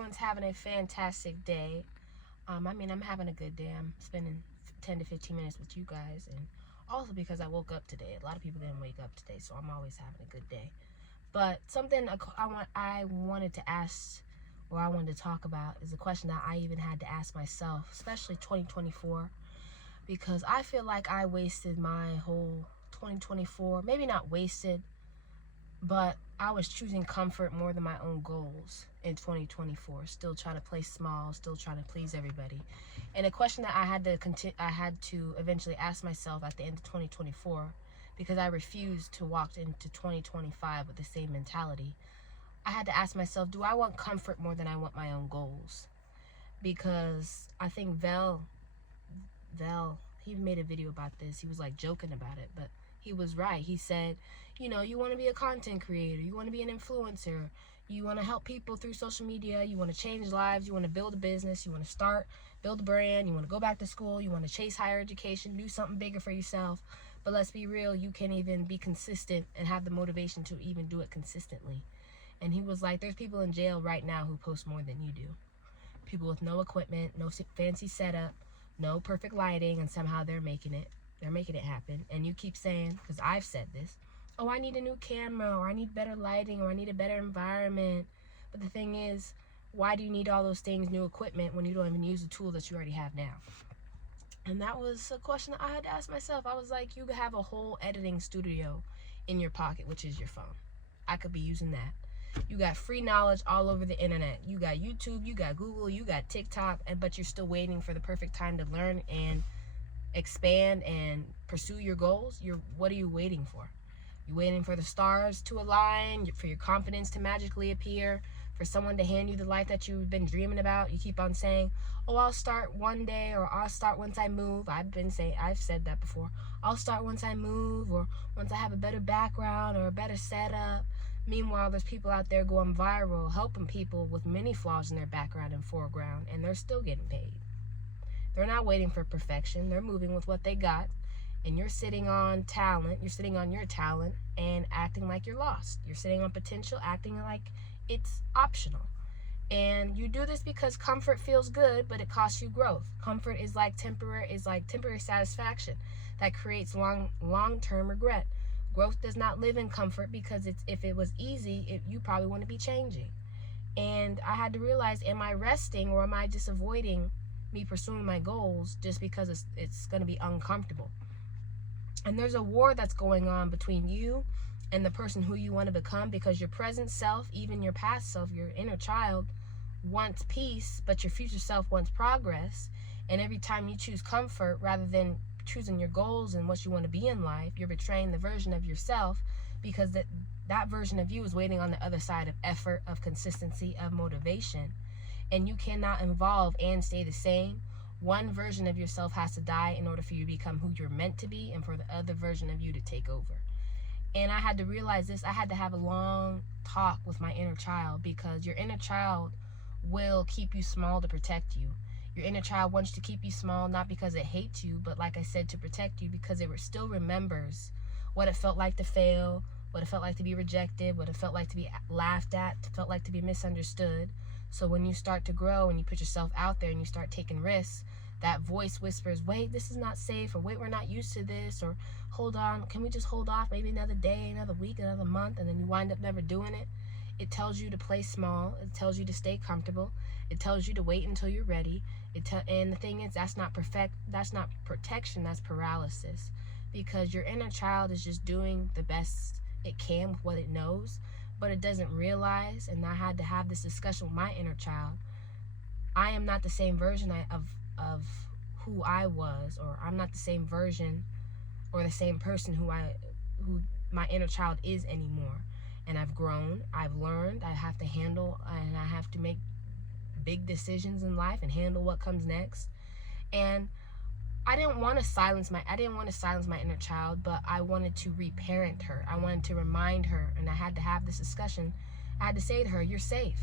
everyone's having a fantastic day. I'm having a good day. I'm spending 10 to 15 minutes with you guys, and also because I woke up today. A lot of people didn't wake up today, so I'm always having a good day. But something I wanted to ask, or I wanted to talk about, is a question that I even had to ask myself, especially 2024, because I feel like I wasted my whole 2024. Maybe not wasted, but I was choosing comfort more than my own goals in 2024. Still trying to play small, still trying to please everybody. And a question that I had to eventually ask myself at the end of 2024, because I refused to walk into 2025 with the same mentality. I had to ask myself, do I want comfort more than I want my own goals? Because I think Vel, he made a video about this. He was like joking about it, but he was right. He said, you want to be a content creator, you want to be an influencer, you want to help people through social media, you want to change lives, you want to build a business, you want to build a brand, you want to go back to school, you want to chase higher education, do something bigger for yourself. But let's be real, you can't even be consistent and have the motivation to even do it consistently. And he was like, there's people in jail right now who post more than you do. People with no equipment, no fancy setup, no perfect lighting, and somehow they're making it happen. And you keep saying, because I've said this, oh, I need a new camera, or I need better lighting, or I need a better environment. But the thing is, why do you need all those things, new equipment, when you don't even use the tool that you already have now? And that was a question that I had to ask myself. I was like, you have a whole editing studio in your pocket, which is your phone. I could be using that. You got free knowledge all over the internet. You got YouTube, you got Google, you got TikTok, but you're still waiting for the perfect time to learn and expand and pursue your goals. What are you waiting for? You're waiting for the stars to align, for your confidence to magically appear, for someone to hand you the life that you've been dreaming about. You keep on saying, oh, I'll start one day, or I'll start once I move. I've said that before. I'll start once I move, or once I have a better background or a better setup. Meanwhile, there's people out there going viral, helping people with many flaws in their background and foreground, and they're still getting paid. They're not waiting for perfection. They're moving with what they got. And you're sitting on talent. You're sitting on your talent and acting like you're lost. You're sitting on potential, acting like it's optional. And you do this because comfort feels good, but it costs you growth. Comfort is like temporary satisfaction that creates long-term regret. Growth does not live in comfort, because if it was easy, you probably wouldn't be changing. And I had to realize, am I resting, or am I just avoiding me pursuing my goals just because it's going to be uncomfortable? And there's a war that's going on between you and the person who you want to become, because your present self, even your past self, your inner child, wants peace, but your future self wants progress. And every time you choose comfort rather than choosing your goals and what you want to be in life, you're betraying the version of yourself, because that version of you is waiting on the other side of effort, of consistency, of motivation. And you cannot evolve and stay the same. One version of yourself has to die in order for you to become who you're meant to be, and for the other version of you to take over. And I had to realize this. I had to have a long talk with my inner child, because your inner child will keep you small to protect you. Your inner child wants to keep you small, not because it hates you, but like I said, to protect you, because it still remembers what it felt like to fail, what it felt like to be rejected, what it felt like to be laughed at, felt like to be misunderstood. So when you start to grow and you put yourself out there and you start taking risks, that voice whispers, wait, this is not safe, or wait, we're not used to this, or hold on, can we just hold off maybe another day, another week, another month, and then you wind up never doing it. It tells you to play small. It tells you to stay comfortable. It tells you to wait until you're ready. And the thing is, that's not protection, that's paralysis, because your inner child is just doing the best it can with what it knows, but it doesn't realize. And I had to have this discussion with my inner child. I am not the same version of who I was, or I'm not the same version or the same person who my inner child is anymore. And I've grown, I've learned, I have to handle, and I have to make big decisions in life and handle what comes next. And I didn't want to silence my inner child, but I wanted to reparent her. I wanted to remind her, and I had to have this discussion. I had to say to her, you're safe.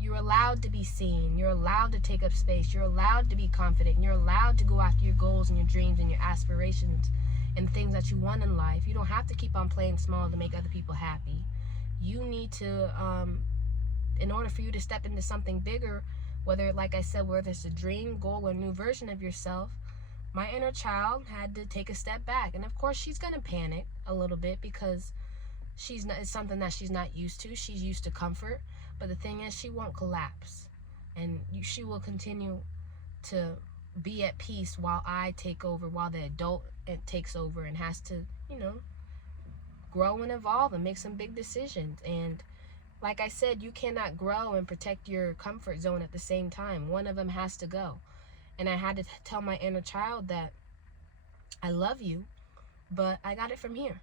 You're allowed to be seen. You're allowed to take up space. You're allowed to be confident. You're allowed to go after your goals and your dreams and your aspirations and things that you want in life. You don't have to keep on playing small to make other people happy. You need to in order for you to step into something bigger, whether, like I said, whether it's a dream, goal, or new version of yourself, my inner child had to take a step back. And of course, she's going to panic a little bit because it's something that she's not used to. She's used to comfort. But the thing is, she won't collapse. And she will continue to be at peace while I take over, while the adult takes over and has to, grow and evolve and make some big decisions. And like I said, you cannot grow and protect your comfort zone at the same time. One of them has to go. And I had to tell my inner child that I love you, but I got it from here.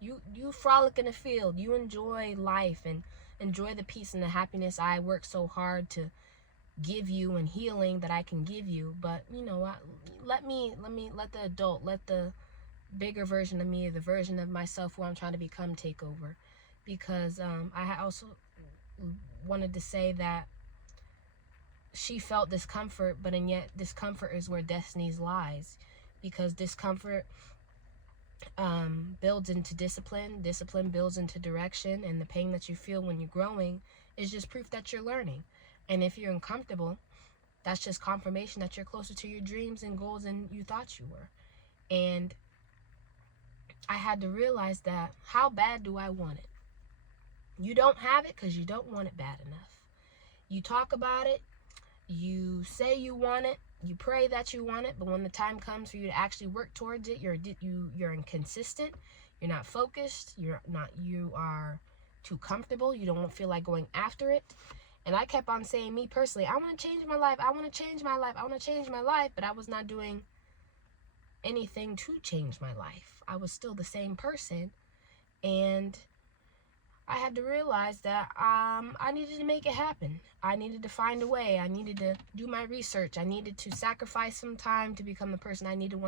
You frolic in the field. You enjoy life and enjoy the peace and the happiness I work so hard to give you, and healing that I can give you. But let the adult, let the bigger version of me, the version of myself who I'm trying to become, take over. Because I also wanted to say that she felt discomfort, but and yet discomfort is where destinies lies. Because discomfort builds into discipline builds into direction, and the pain that you feel when you're growing is just proof that you're learning. And if you're uncomfortable, that's just confirmation that you're closer to your dreams and goals than you thought you were. And I had to realize that, how bad do I want it? You don't have it because you don't want it bad enough. You talk about it, you say you want it, you pray that you want it, but when the time comes for you to actually work towards it, you're inconsistent, you're not focused, you are too comfortable, you don't feel like going after it. And I kept on saying, me personally, I want to change my life, I want to change my life, I want to change my life, but I was not doing anything to change my life. I was still the same person, and I had to realize that I needed to make it happen. I needed to find a way. I needed to do my research. I needed to sacrifice some time to become the person I need to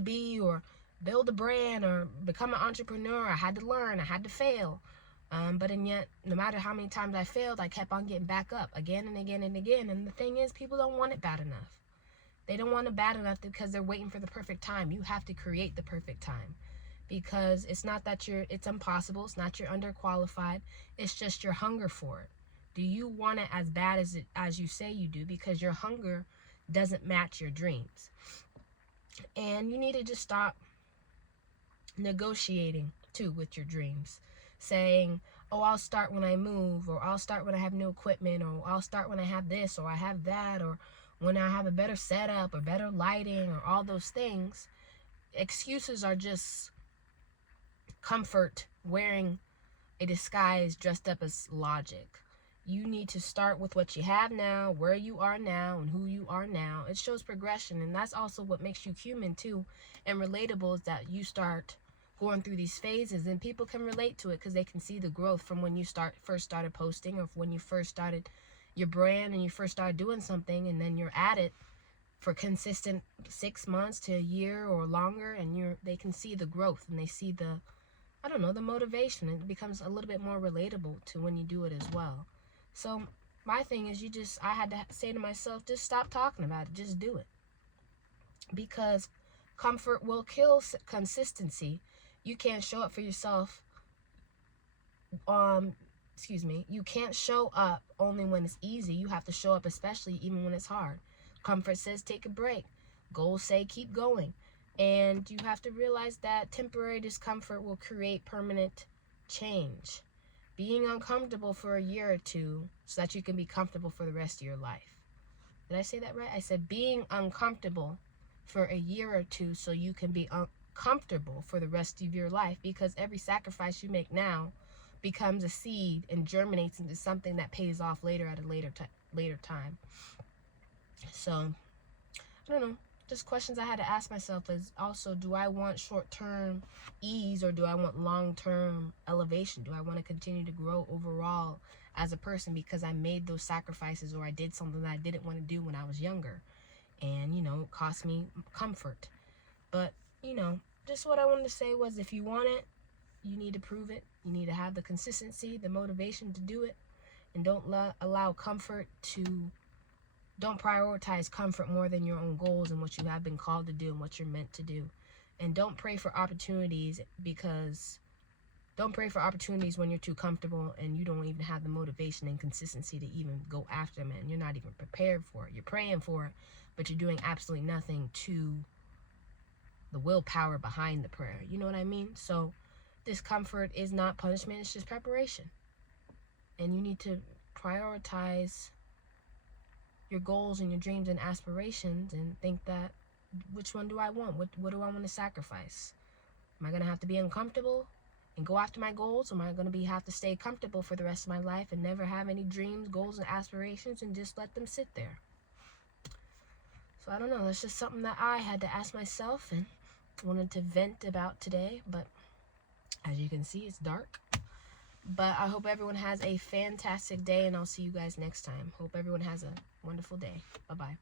be, or build a brand, or become an entrepreneur. I had to learn. I had to fail. But yet, no matter how many times I failed, I kept on getting back up again and again and again. And the thing is, people don't want it bad enough. They don't want it bad enough because they're waiting for the perfect time. You have to create the perfect time. Because it's not that it's impossible. It's not you're underqualified. It's just your hunger for it. Do you want it as bad as you say you do? Because your hunger doesn't match your dreams. And you need to just stop negotiating too with your dreams. Saying, oh, I'll start when I move, or I'll start when I have new equipment, or I'll start when I have this, or I have that, or when I have a better setup, or better lighting, or all those things. Excuses are just comfort wearing a disguise dressed up as logic. You need to start with what you have now, where you are now, and who you are now. It shows progression, and that's also what makes you human too, and relatable, is that you start going through these phases, and people can relate to it because they can see the growth from when you first started posting, or when you first started your brand and you first started doing something, and then you're at it for consistent 6 months to a year or longer, and they can see the growth, and they see the motivation. It becomes a little bit more relatable to when you do it as well. So my thing is, I had to say to myself, just stop talking about it, just do it. Because comfort will kill consistency. You can't show up for yourself. You can't show up only when it's easy. You have to show up, especially even when it's hard. Comfort says take a break. Goals say keep going. And you have to realize that temporary discomfort will create permanent change. Being uncomfortable for a year or two so that you can be comfortable for the rest of your life. Did I say that right? I said being uncomfortable for a year or two so you can be comfortable for the rest of your life, because every sacrifice you make now becomes a seed and germinates into something that pays off later at a later time. So, I don't know. Just questions I had to ask myself is also, do I want short-term ease, or do I want long-term elevation? Do I want to continue to grow overall as a person because I made those sacrifices, or I did something that I didn't want to do when I was younger, and it cost me comfort? But just what I wanted to say was, if you want it, you need to prove it. You need to have the consistency, the motivation to do it, and don't prioritize comfort more than your own goals and what you have been called to do and what you're meant to do. And don't pray for opportunities, because Don't pray for opportunities when you're too comfortable and you don't even have the motivation and consistency to even go after them, and you're not even prepared for it. You're praying for it, but you're doing absolutely nothing to the willpower behind the prayer. You know what I mean? So discomfort is not punishment, it's just preparation. And you need to prioritize your goals and your dreams and aspirations and think that, which one do I want? What do I want to sacrifice? Am I going to have to be uncomfortable and go after my goals? Or am I going to have to stay comfortable for the rest of my life and never have any dreams, goals, and aspirations and just let them sit there? So I don't know. That's just something that I had to ask myself and wanted to vent about today. But as you can see, it's dark. But I hope everyone has a fantastic day, and I'll see you guys next time. Hope everyone has a wonderful day. Bye-bye.